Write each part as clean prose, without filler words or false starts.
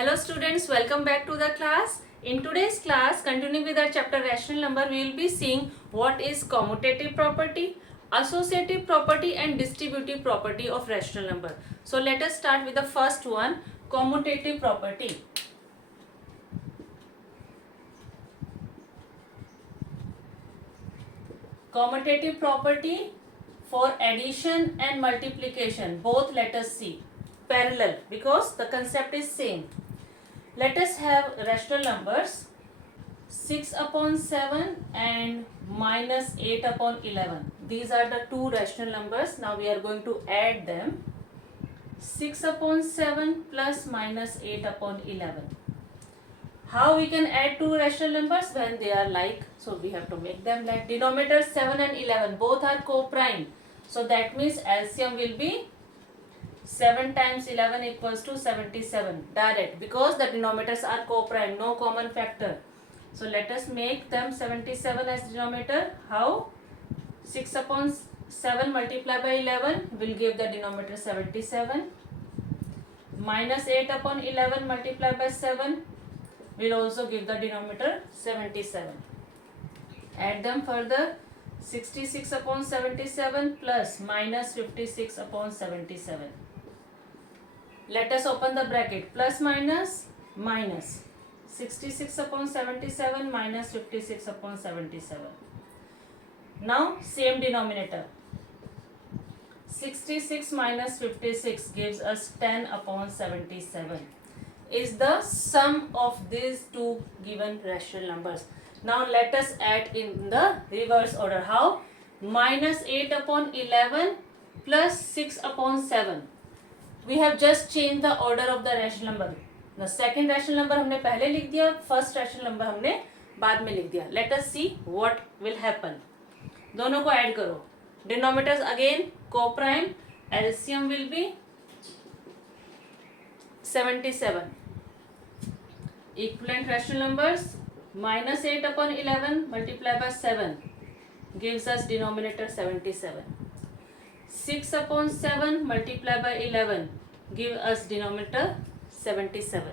Hello students, welcome back to the class. In today's class, continuing with our chapter rational number, we will be seeing what is commutative property, associative property and distributive property of rational number. So let us start with the first one, commutative property. Commutative property for addition and multiplication, both let us see parallel because the concept is same. Let us have rational numbers 6 upon 7 and minus 8 upon 11. These are the two rational numbers. Now we are going to add them. 6 upon 7 plus minus 8 upon 11. How we can add two rational numbers when they are like? So we have to make them like. Denominators 7 and 11 both are co-prime. So that means LCM will be 7 times 11 equals to 77 direct because the denominators are co-prime, no common factor. So let us make them 77 as denominator. How? 6 upon 7 multiplied by 11 will give the denominator 77. Minus 8 upon 11 multiplied by 7 will also give the denominator 77. Add them further. 66 upon 77 plus minus 56 upon 77. Let us open the bracket. Plus minus minus. 66 upon 77 minus 56 upon 77. Now same denominator. 66 minus 56 gives us 10 upon 77. Is the sum of these two given rational numbers. Now let us add in the reverse order. How? Minus 8 upon 11 plus 6 upon 7. We have just changed the order of the rational number. The second rational number हमने पहले लिख दिया, first rational number हमने बाद में लिख दिया. Let us see what will happen. दोनों को ऐड करो. Denominators again co-prime. LCM will be 77. Equivalent rational numbers minus 8 upon 11 multiplied by 7 gives us denominator 77. 6 upon 7 multiplied by 11 give us denominator 77.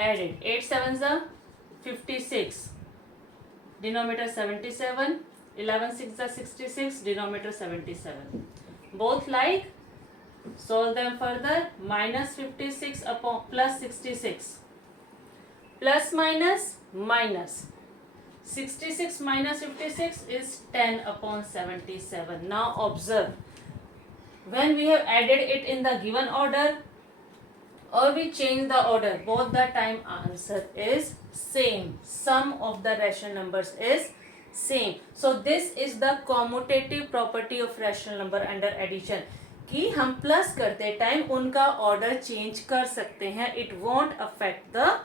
Added 8 sevens are 56. Denominator 77. 11 6 are 66. Denominator 77. Both like. Solve them further. Minus 56 upon plus 66. Plus minus minus. 66 minus 56 is 10 upon 77. Now observe. When we have added it in the given order or we change the order, both the time answer is same. Sum of the rational numbers is same. So this is the commutative property of rational number under addition. कि हम plus करते time उनका order change कर सकते हैं. It won't affect the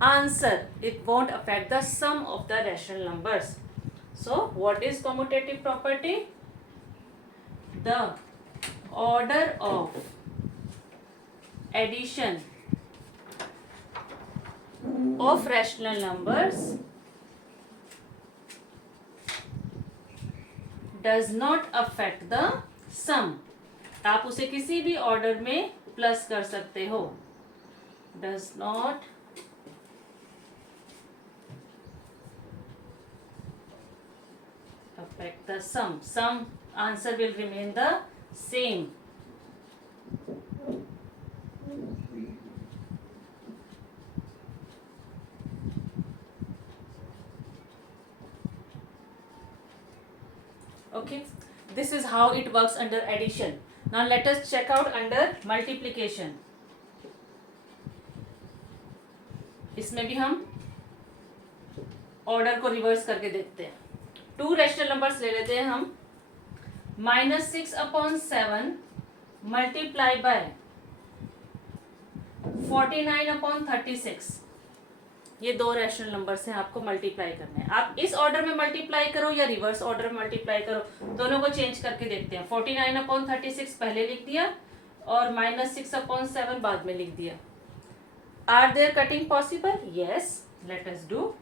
answer. It won't affect the sum of the rational numbers. So what is commutative property? The order of addition of rational numbers does not affect the sum. आप उसे किसी भी order में plus कर सकते हो. Does not affect the sum. Sum answer will remain the same. Okay, this is how it works under addition. Now let us check out under multiplication. इसमें भी हम ऑर्डर को रिवर्स करके देखते हैं. टू रैशनल नंबर्स ले लेते हैं हम. Minus 6 upon 7 multiply by 49 upon 36. ये दो रैशनल नंबर्स हैं, आपको मल्टीप्लाई करने हैं. आप इस ऑर्डर में मल्टीप्लाई करो या रिवर्स ऑर्डर में मल्टीप्लाई करो, दोनों को चेंज करके देखते हैं. 49 अपॉन 36 पहले लिख दिया और माइनस 6 अपॉन 7 बाद में लिख दिया. Are there cutting possible? Yes, let us do.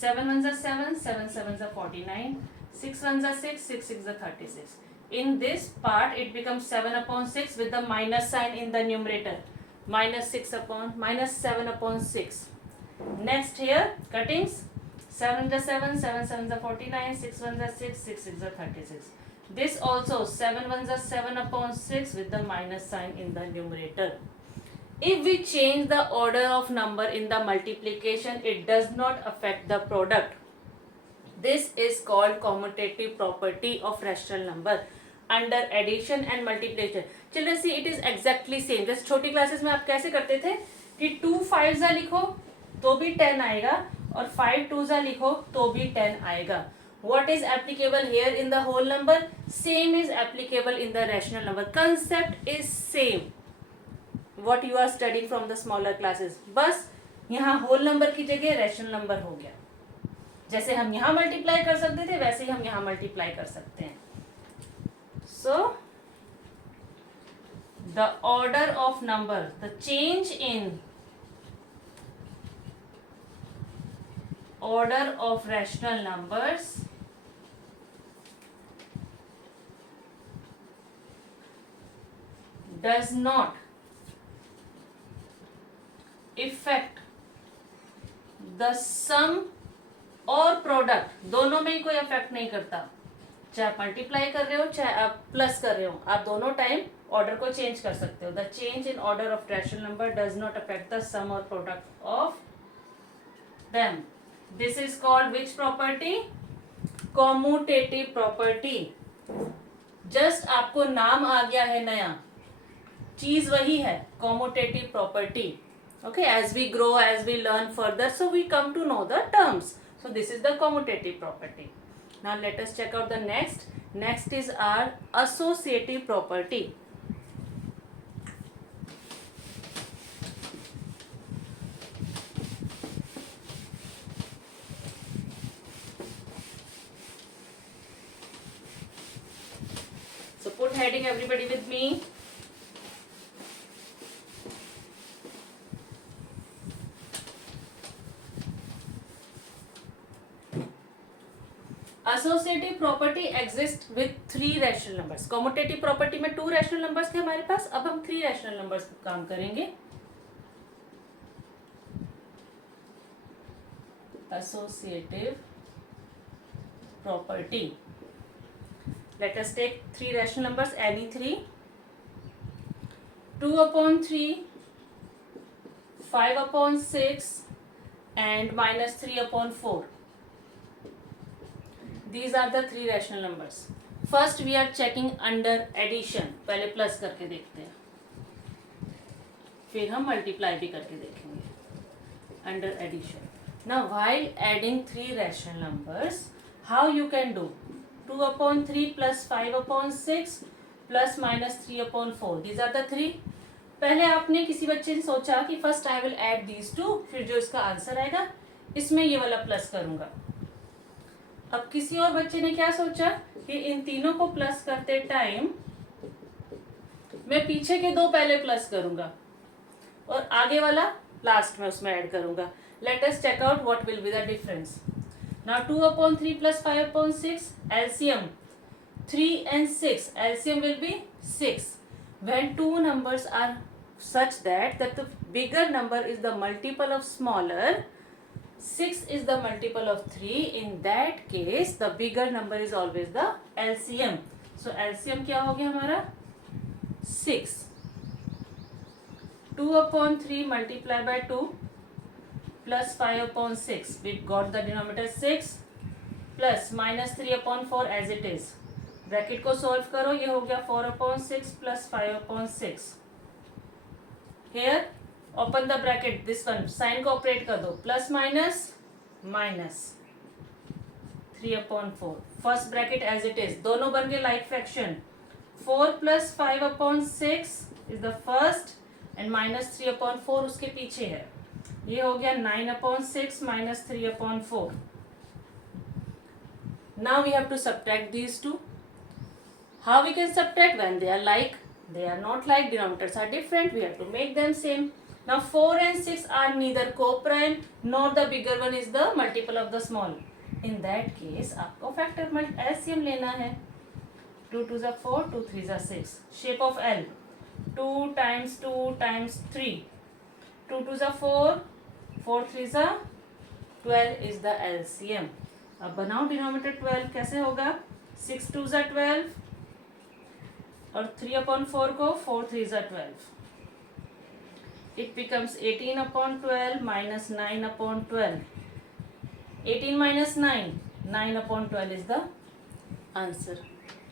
7 ones are 7, 7 sevens are 49, 6 ones are 6, 6 6 are 36. In this part it becomes 7 upon 6 with the minus sign in the numerator. minus 6 upon minus 7 upon 6. Next here cuttings, 7 is 7, 7 7 is 49, 6 1 is 6, 6 6 is 36. This also 7 1 is 7 upon 6 with the minus sign in the numerator. If we change the order of number in the multiplication, it does not affect the product. This is called commutative property of rational number under addition and multiplication. Children, see, it is exactly same. जैसे छोटी classes में आप कैसे करते थे कि 2 5 लिखो तो भी 10 आएगा और 5 2 लिखो तो भी 10 आएगा. What is applicable here in the whole number? Same is applicable in the rational number. Concept is same. What you are studying from the smaller classes. बस यहाँ whole number की जगह rational number हो गया. जैसे हम यहाँ मल्टीप्लाई कर सकते थे वैसे ही हम यहाँ मल्टीप्लाई कर सकते हैं. So the order of number, the change in order of rational numbers does not affect the sum और प्रोडक्ट. दोनों में ही कोई इफेक्ट नहीं करता. चाहे आप मल्टीप्लाई कर रहे हो चाहे आप प्लस कर रहे हो, आप दोनों टाइम ऑर्डर को चेंज कर सकते हो. The change in order of rational number does not affect the sum or product of them. This is called which property? Commutative property. Just आपको नाम आ गया है नया, चीज वही है, commutative property. Okay, as we grow, as we learn further, so we come to know the terms. So this is the commutative property. Now let us check out the next. Next is our associative property. So put heading everybody with me. Associative property exists with 3 rational numbers. Commutative property में 2 rational numbers थे हमारे पास, अब हम 3 rational numbers पर काम करेंगे. Associative property. Let us take 3 rational numbers, any 3. 2 upon 3, 5 upon 6 and minus 3 upon 4. These are the 3 rational numbers. First we are checking under addition. पहले plus करके देखते हैं, फिर हम मल्टीप्लाई भी करके देखेंगे. Under addition. Now while adding 3 rational numbers, how you can do? 2 upon 3 plus 5 upon 6 plus minus 3 upon 4. These are the 3. पहले आपने किसी बच्चे ने सोचा कि first I will add these two, फिर जो इसका आंसर आएगा इसमें ये वाला प्लस करूंगा. अब किसी और बच्चे ने क्या सोचा कि इन तीनों को प्लस करते टाइम मैं पीछे के 2 पहले प्लस करूंगा और आगे वाला लास्ट में उसमें ऐड करूंगा. Let us check out what will be the difference. Now 2 upon 3 plus 5 upon 6, LCM 3 and 6, LCM will be 6. When 2 numbers are such that the bigger number is the multiple of smaller, 6 is the multiple of 3, in that case the bigger number is always the LCM. So LCM क्या हो गया हमारा 6. 2 upon 3 multiply by 2 plus 5 upon 6, we got the denominator 6 plus minus 3 upon 4 as it is. Bracket को solve करो, ये हो गया 4 upon 6 plus 5 upon 6. Here open the bracket, this one sign को ऑपरेट कर दो, plus minus minus 3 upon 4. First bracket as it is, दोनों बन गए like fraction. 4 plus 5 upon 6 is the first and minus 3 upon 4 उसके पीछे है. ये हो गया 9 upon 6 minus 3 upon 4. Now we have to subtract these two. How we can subtract? When they are like, they are not like, denominators are different, we have to make them same. Now 4 and 6 are neither co-prime nor the bigger one is the multiple of the small. In that case आपको factor LCM लेना है. 2 2s are 4, 2 3s are 6. Shape of L. 2 times 2 times 3. 2 2 is 4, 4 3 is 12 is the LCM. अब बनाओ denominator 12 कैसे होगा? 6 2 is 12 और 3/4 को 4 3 is 12. It becomes 18/12 minus 9/12. 18 minus 9, 9/12 is the answer.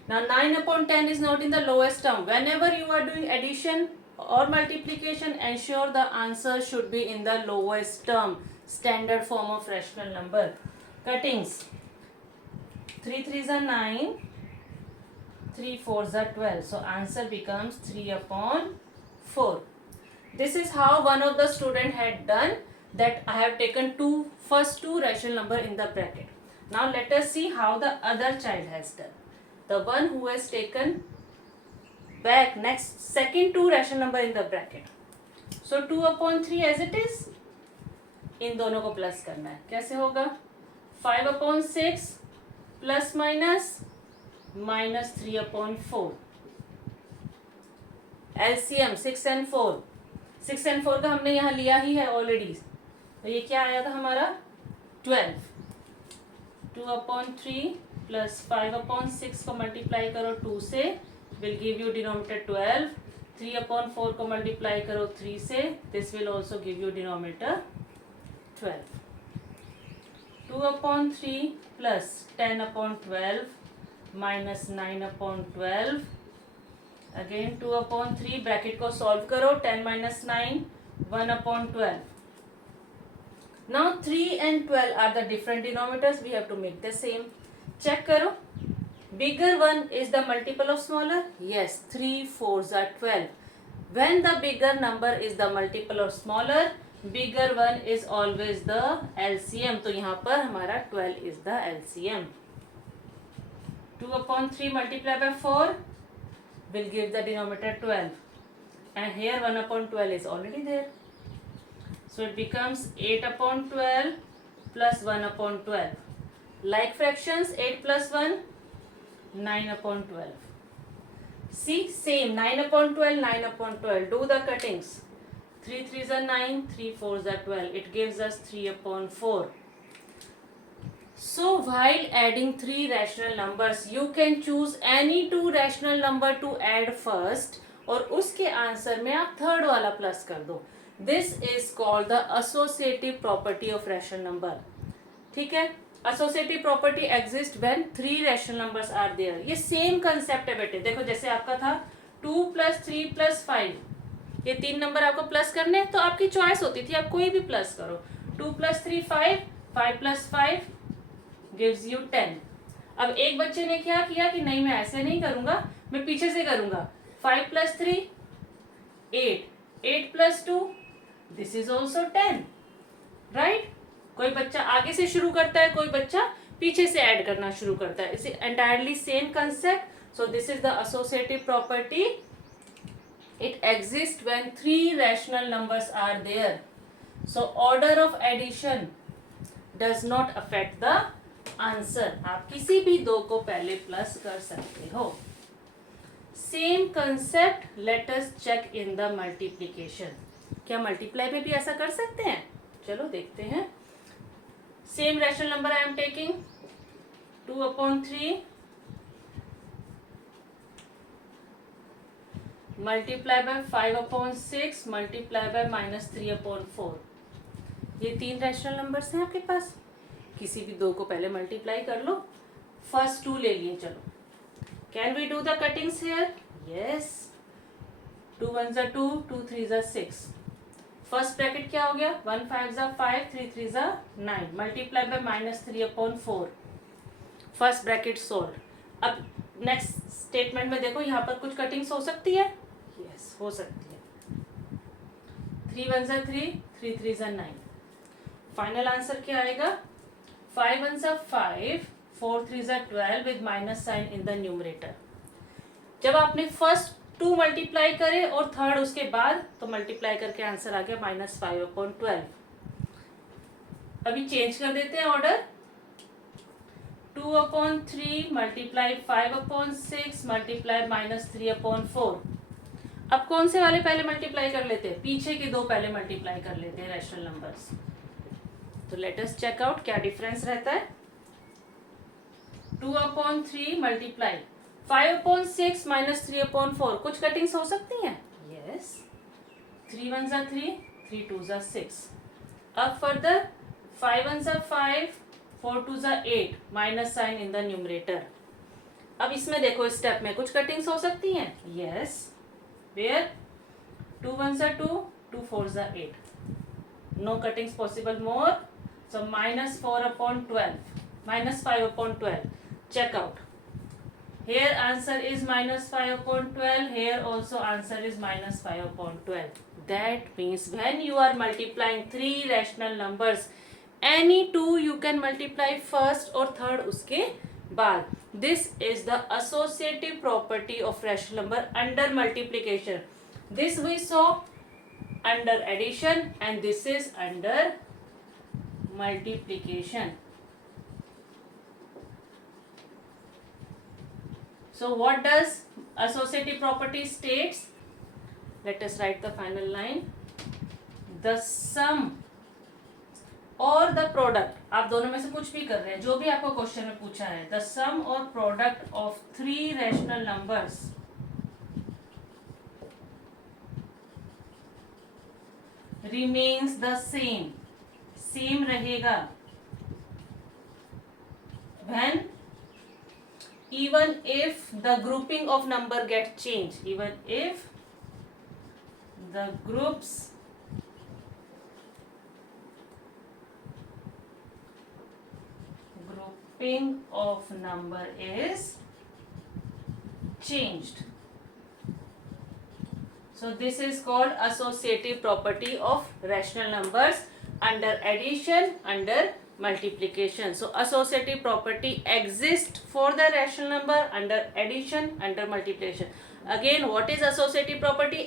Now 9/10 is not in the lowest term. Whenever you are doing addition or multiplication, ensure the answer should be in the lowest term, standard form of rational number. Cuttings. 3 3s are 9, 3 4s are 12. So answer becomes 3/4. This is how one of the student had done that. I have taken first two rational number in the bracket. Now let us see how the other child has done. The one who has taken back second two rational number in the bracket. So 2/3 as it is. इन दोनों को plus करना है. कैसे होगा? 5/6 plus minus -3/4. LCM 6 and 4. 6 and 4 का हमने यहाँ लिया ही है ऑलरेडी. तो ये क्या आया था हमारा? 12. 2/3 प्लस 5/6 को मल्टीप्लाई करो 2 से, विल गिव यू डिनोमिनेटर 12. 3/4 को मल्टीप्लाई करो 3 से, this will also give you denominator 12. 2/3 plus 10/12 minus 9/12. Again 2/3 bracket को सॉल्व करो. 10 minus 9, 1/12. Now 3 and 12 are the different denominators. We have to make the same. Check करो. Bigger one is the multiple of smaller. Yes, 3 4s are 12. When the bigger number is the multiple of smaller, bigger one is always the LCM. तो यहाँ पर हमारा 12 is the LCM. 2/3 multiplied by 4 will give the denominator 12, and here 1/12 is already there. So it becomes 8/12 plus 1/12. Like fractions, 8 plus 1, 9/12. See, same 9/12, 9/12. Do the cuttings. 3 3s are 9, 3 4s are 12. It gives us 3/4. So while adding three rational numbers, you can choose any two rational number to add first, और उसके answer में आप third वाला plus कर दो. This is called the associative property of rational number. ठीक है? Associative property exists when three rational numbers are there. ये सेम कंसेप्ट है बेटे. देखो जैसे आपका था 2 + 3 + 5. ये तीन नंबर आपको प्लस करने, तो आपकी चॉइस होती थी, आप कोई भी प्लस करो. 2 + 3 5, 5 + 5 gives you 10. अब एक बच्चे ने क्या किया कि नहीं, मैं ऐसे नहीं करूंगा, मैं पीछे से करूंगा. 5 + 3 8, 8 + 2 दिस इज ऑल्सो 10. राइट? कोई बच्चा आगे से शुरू करता है, कोई बच्चा पीछे से ऐड करना शुरू करता है. It's entirely same concept. So this is the associative property. It exist when three rational numbers are there. So order of addition does not affect the answer. आप किसी भी दो को पहले प्लस कर सकते हो. Same concept let us check in the multiplication. क्या मल्टीप्लाई में भी ऐसा कर सकते हैं? चलो देखते हैं. Same rational number I am taking 2/3 multiply by 5/6 multiply by -3/4. ये तीन रैशनल नंबर्स हैं आपके पास. किसी भी दो को पहले मल्टीप्लाई कर लो. फर्स्ट टू ले लिए. चलो, can we do the cuttings here? Yes. 2 1s are 2, 2 3s are 6. First bracket क्या हो गया? 1 5s are 5, 3 3s are 9. Multiply by -3/4. First bracket solve. अब नेक्स्ट स्टेटमेंट में देखो, यहाँ पर कुछ कटिंग्स हो सकती है. यस, हो सकती है. 3 1s are 3, 3 3s are 9. Final answer क्या आएगा? 5 1s are 5, 4 3s are 12 with minus sign in the numerator. जब आपने फर्स्ट टू मल्टीप्लाई करे और थर्ड उसके बाद, तो मल्टीप्लाई करके आंसर आ गया -5/12. अभी चेंज कर देते हैं ऑर्डर. 2/3 multiply 5/6 multiply -3/4. अब कौन से वाले पहले मल्टीप्लाई कर लेते हैं? पीछे के दो पहले मल्टीप्लाई कर लेते हैं रैशनल नंबर्स। तो लेट अस चेक आउट क्या डिफरेंस रहता है। 2/3 मल्टीप्लाई 5/6 माइनस 3/4। कुछ कटिंग्स हो सकती हैं? यस। 3 1 जा 3, 3 2 जा 6। अब फर्दर 5 1 जा 5, 4 2 जा 8, minus sign in the numerator. अब इसमें देखो स्टेप में कुछ कटिंग्स हो सकती हैं? यस। वेयर 2 1 जा 2, 2 4 जा 8, no cuttings possible more, so minus 4/12, minus 5/12. Check out. Here answer is minus 5/12, here also answer is minus 5/12. That means when you are multiplying three rational numbers, any two you can multiply first or third उसके बाद. This is the associative property of rational number under multiplication. This we saw under addition and this is under multiplication. So what does associative property states? Let us write the final line. The sum और the product, आप दोनों में से कुछ भी कर रहे हैं, जो भी आपको क्वेश्चन में पूछा है, the sum or product of three rational numbers remains the same, same रहेगा when even if the grouping of number gets changed, even if the groups grouping of number is changed. So this is called associative property of rational numbers under addition, under multiplication. So associative property exists for the rational number under addition, under multiplication. Again, what is associative property?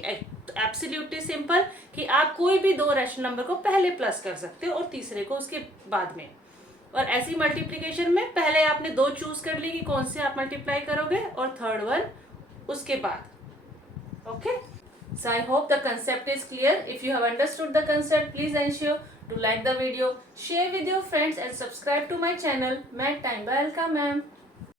Absolutely simple कि आप कोई भी दो rational number को पहले plus कर सकते हो और तीसरे को उसके बाद में, और ऐसी मल्टीप्लिकेशन में पहले आपने दो चूज कर ली कि कौन से आप मल्टीप्लाई करोगे और थर्ड वन उसके बाद. Okay, so I hope the concept is clear. If you have understood the concept, please ensure to like the video, share with your friends and subscribe to my channel. Math Time by Alka Ma'am.